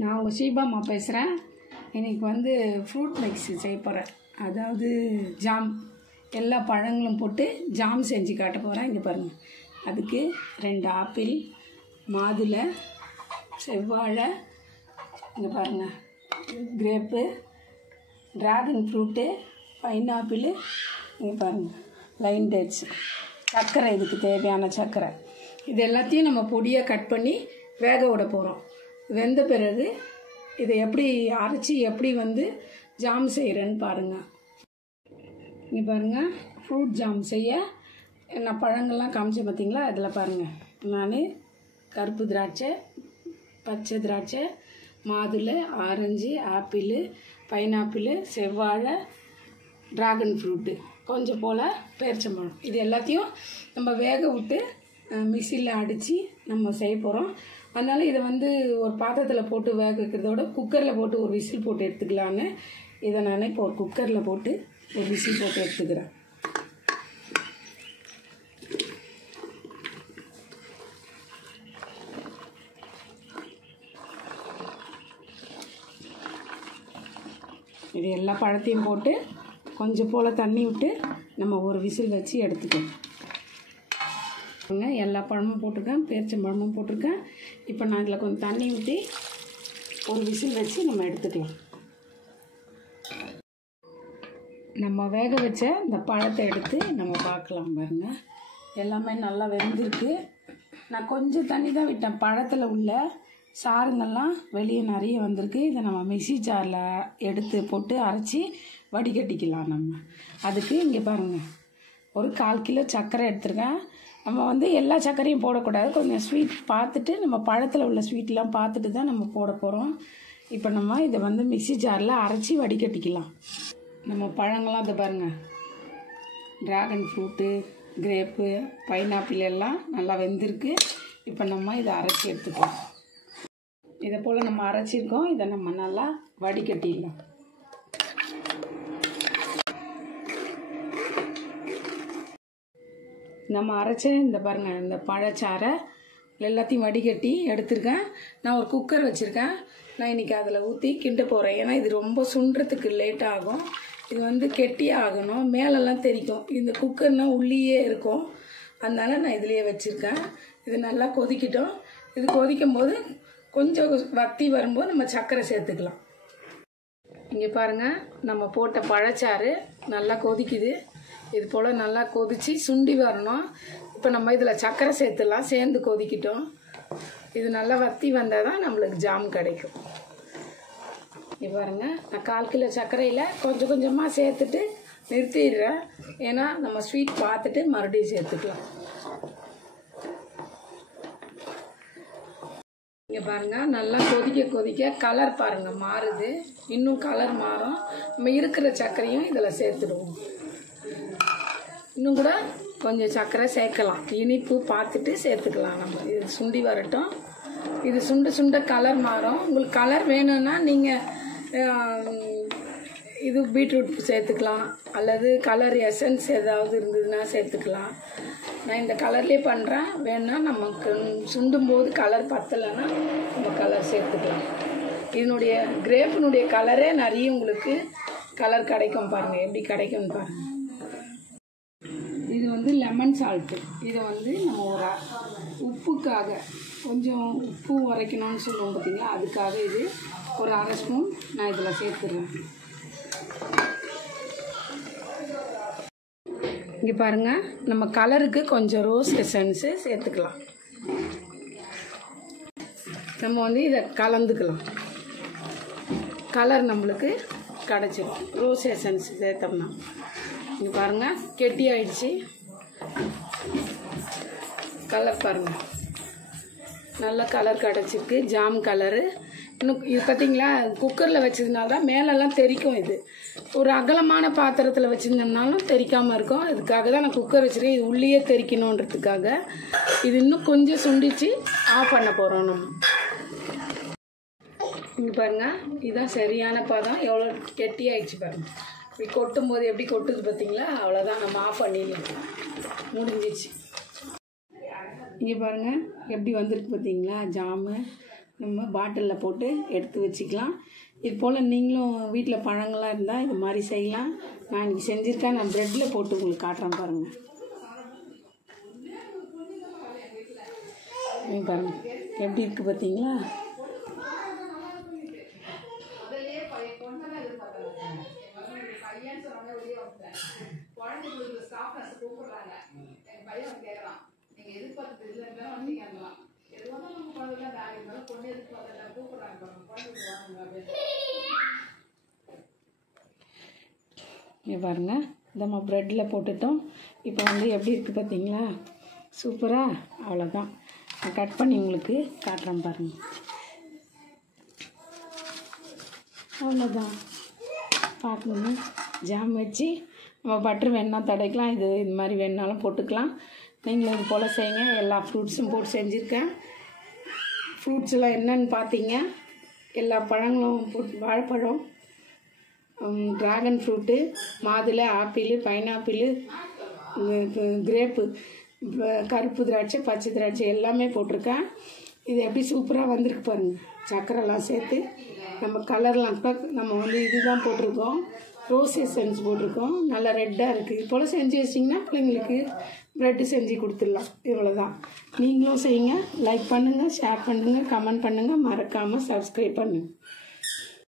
நான் உங்கள் ஷீபாம்மா பேசுகிறேன். இன்றைக்கி வந்து ஃப்ரூட் மிக்ஸ் செய்ய போகிறேன். அதாவது ஜாம், எல்லா பழங்களும் போட்டு ஜாம் செஞ்சு காட்ட போகிறேன். இங்கே பாருங்கள், அதுக்கு 2 ஆப்பிள், மாதுளை, செவ்வாழை, இங்கே பாருங்கள், கிரேப்பு, ட்ராகன் ஃப்ரூட்டு, பைனாப்பிள், இங்கே பாருங்கள், லைன் டேட்ஸ், சர்க்கரை, இதுக்கு தேவையான சர்க்கரை. இது எல்லாத்தையும் நம்ம பொடியாக கட் பண்ணி வேக விட போகிறோம். வெந்த பிறகு இதை எப்படி அரைச்சி எப்படி வந்து ஜாம் செய்கிறேன்னு பாருங்கள். இங்கே பாருங்கள், ஃப்ரூட் ஜாம் செய்ய நான் பழங்கள்லாம் காமிச்சேன் பார்த்தீங்களா. அதில் பாருங்கள், நான் கருப்பு திராட்சை, பச்சை திராட்சை, மாதுளை, ஆரஞ்சு, ஆப்பிள், பைனாப்பிள், செவ்வாழை, ட்ராகன் ஃப்ரூட்டு, கொஞ்சம் போல் பேரிச்சம்பழம், இது எல்லாத்தையும் நம்ம வேக விட்டு மிக்சியில் அடித்து நம்ம செய்ய போகிறோம். அதனால் இதை வந்து ஒரு பாத்திரத்தில் போட்டு வேக வைக்கிறதோட குக்கரில் போட்டு ஒரு விசில் போட்டு எடுத்துக்கலான்னு இதை நான் இப்போ ஒரு குக்கரில் போட்டு ஒரு விசில் போட்டு எடுத்துக்கிறேன். இது எல்லா பழத்தையும் போட்டு கொஞ்சம் போல் தண்ணி விட்டு நம்ம ஒரு விசில் வச்சு எடுத்துக்கலாம். எல்லா பழமும் போட்டிருக்கேன், பேரிச்சம்பழமும் போட்டிருக்கேன். இப்போ நான் இதில் கொஞ்சம் தண்ணி ஊற்றி ஒரு விசில் வச்சு நம்ம எடுத்துக்கலாம். நம்ம வேக வச்ச இந்த பழத்தை எடுத்து நம்ம பார்க்கலாம். பாருங்கள், எல்லாமே நல்லா வெந்திருக்கு. நான் கொஞ்சம் தண்ணி தான் விட்டேன், பழத்தில் உள்ள சாறுங்கள்லாம் வெளியே நிறைய வந்திருக்கு. இதை நம்ம மிக்ஸி ஜாரில் எடுத்து போட்டு அரைச்சி வடிகட்டிக்கலாம். நம்ம அதுக்கு இங்கே பாருங்கள், ஒரு 1/4 கிலோ சர்க்கரை எடுத்துருக்கேன். நம்ம வந்து எல்லா சர்க்கரையும் போடக்கூடாது, கொஞ்சம் ஸ்வீட் பார்த்துட்டு, நம்ம பழத்தில் உள்ள ஸ்வீட்லாம் பார்த்துட்டு தான் நம்ம போட போகிறோம். இப்போ நம்ம இதை வந்து மிக்ஸி ஜாரில் அரைச்சி வடிகட்டிக்கலாம். நம்ம பழங்கள்லாம் இதை பாருங்கள், ட்ராகன் ஃப்ரூட்டு, கிரேப்பு, பைனாப்பிள் எல்லாம் நல்லா வெந்திருக்கு. இப்போ நம்ம இதை அரைச்சி எடுத்துக்கலாம். இதை போல் நம்ம அரைச்சிருக்கோம். இதை நம்ம நல்லா வடிகட்டிடலாம். நம்ம அரைச்ச இந்த பாருங்கள், இந்த பழச்சாறை எல்லாத்தையும் வடிகட்டி எடுத்துருக்கேன். நான் ஒரு குக்கர் வச்சுருக்கேன். நான் இன்றைக்கி அதில் ஊற்றி கிண்ட போகிறேன். ஏன்னா இது ரொம்ப சுண்டுறதுக்கு லேட் ஆகும். இது வந்து கெட்டியாக ஆகணும், மேலெல்லாம் தெரிக்கும். இந்த குக்கர்னால் உள்ளேயே இருக்கும், அதனால் நான் இதிலையே வச்சுருக்கேன். இது நல்லா கொதிக்கட்டும். இது கொதிக்கும் போது கொஞ்சம் வத்தி வரும்போது நம்ம சர்க்கரை சேர்த்துக்கலாம். இங்கே பாருங்கள், நம்ம போட்ட பழச்சாறு நல்லா கொதிக்குது. இது போல் நல்லா கொதித்து சுண்டி வரணும். இப்போ நம்ம இதில் சர்க்கரை சேர்த்துலாம், சேர்ந்து கொதிக்கிட்டோம். இது நல்லா வத்தி வந்தால் தான் நம்மளுக்கு ஜாம் கிடைக்கும். இது பாருங்கள், நான் 1/4 கிலோ சர்க்கரையில் கொஞ்சம் கொஞ்சமாக சேர்த்துட்டு நிறுத்திடுறேன். ஏன்னா நம்ம ஸ்வீட் பார்த்துட்டு மறுபடியும் சேர்த்துக்கலாம். இங்கே பாருங்கள், நல்லா கொதிக்க கொதிக்க கலர் பாருங்கள் மாறுது. இன்னும் கலர் மாறும். நம்ம இருக்கிற சர்க்கரையும் இதில் சேர்த்துடுவோம். இன்னும் கூட கொஞ்சம் சர்க்கரை சேர்க்கலாம், இனிப்பு பார்த்துட்டு சேர்த்துக்கலாம். நம்ம இது சுண்டி வரட்டும். இது சுண்ட சுண்ட கலர் மாறும். உங்களுக்கு கலர் வேணும்னா நீங்கள் இது பீட்ரூட் சேர்த்துக்கலாம், அல்லது கலர் எசன்ஸ் ஏதாவது இருந்ததுன்னா சேர்த்துக்கலாம். நான் இந்த கலர்லேயே பண்ணுறேன். வேணுன்னா நமக்கு சுண்டும் போது கலர் பத்தலைன்னா நம்ம கலர் சேர்த்துக்கலாம். இதனுடைய கிரேப்பினுடைய கலரே நிறைய உங்களுக்கு கலர் கிடைக்கும். பாருங்கள் எப்படி கிடைக்கும்னு பாருங்கள். இது வந்து லெமன் சால்ட்டு. இதை வந்து நம்ம ஒரு உப்புக்காக, கொஞ்சம் உப்பு உரைக்கணும்னு சொல்லுவோம் பார்த்தீங்களா, அதுக்காக இது ஒரு 1/2 ஸ்பூன் நான் இதில் சேர்த்துடுறேன். இங்கே பாருங்கள், நம்ம கலருக்கு கொஞ்சம் ரோஸ் எசன்ஸு சேர்த்துக்கலாம். நம்ம வந்து இதை கலந்துக்கலாம். கலர் நம்மளுக்கு கிடச்சிடும் ரோஸ் எசன்ஸ் சேர்த்தோம்னா. இங்கே பாருங்கள், கெட்டி ஆயிடுச்சு. கலர் பாருங்கள், நல்ல கலர் கிடச்சிருக்கு, ஜாம் கலரு. இன்னும் இது பார்த்திங்களா, குக்கரில் வச்சதுனால தான் மேலெல்லாம் தெரிக்கும். இது ஒரு அகலமான பாத்திரத்தில் வச்சுருந்தோம்னாலும் தெரிக்காமல் இருக்கும். இதுக்காக தான் நான் குக்கர் வச்சுருக்கேன். இது உள்ளேயே தெரிக்கணுன்றதுக்காக. இது இன்னும் கொஞ்சம் சுண்டிச்சு ஆஃப் பண்ண போகிறோம் நம்ம. இங்கே பாருங்கள், இதுதான் சரியான பதம். எவ்வளோ கெட்டி ஆயிடுச்சு பாருங்கள். இப்படி கொட்டும் போது எப்படி கொட்டுது பார்த்தீங்களா, அவ்வளோதான். நம்ம ஆஃப் பண்ணிடலாம், முடிஞ்சிச்சு. இங்கே பாருங்கள் எப்படி வந்திருக்கு பார்த்தீங்களா ஜாமு. நம்ம பாட்டிலில் போட்டு எடுத்து வச்சுக்கலாம். இது போல் நீங்களும் வீட்டில் பழங்கள்லாம் இருந்தால் இது மாதிரி செய்யலாம். நான் இன்றைக்கி செஞ்சுருக்கேன். நான் ப்ரெட்டில் போட்டு உங்களுக்கு காட்டுறேன் பாருங்கள். பாருங்கள் எப்படி இருக்குது பார்த்தீங்களா? பாருங்க நம்ம ப்ரெட்டில் போட்டுட்டோம். இப்போ வந்து எப்படி இருக்குது பார்த்தீங்களா? சூப்பராக. அவ்வளோதான். நான் கட் பண்ணி உங்களுக்கு காட்டுறேன் பாருங்கள். அவ்வளோதான். பார்க்கணுங்க. ஜாம் வச்சு நம்ம பட்டர் வேணால் தடைக்கலாம். இது மாதிரி வேணாலும் போட்டுக்கலாம். நீங்களும் இது போல் செய்யுங்க. எல்லா ஃப்ரூட்ஸும் போட்டு செஞ்சுருக்கேன். ஃப்ரூட்ஸ் எல்லாம் என்னன்னு பார்த்தீங்க. எல்லா பழங்களும் போட்டு வாழைப்பழம், ட்ராகன் ஃப்ரூட்டு, மாதுளை, ஆப்பிள், பைனாப்பிள், கிரேப்பு, கருப்பு திராட்சை, பச்சை திராட்சை எல்லாமே போட்டிருக்கேன். இது எப்படி சூப்பராக வந்திருக்கு பாருங்கள். சக்கரைலாம் சேர்த்து நம்ம கலர்லாம் கூட நம்ம வந்து இதுதான் போட்டிருக்கோம். ரோஸ் எசன்ஸ் போட்டிருக்கோம். நல்லா ரெட்டாக இருக்குது. இது போல் செஞ்சு வச்சிங்கன்னா பிள்ளைங்களுக்கு ப்ரெட்டு செஞ்சு கொடுத்துடலாம். இவ்வளோதான். நீங்களும் செய்யுங்க. லைக் பண்ணுங்கள், ஷேர் பண்ணுங்கள், கமெண்ட் பண்ணுங்கள், மறக்காமல் சப்ஸ்கிரைப் பண்ணுங்கள்.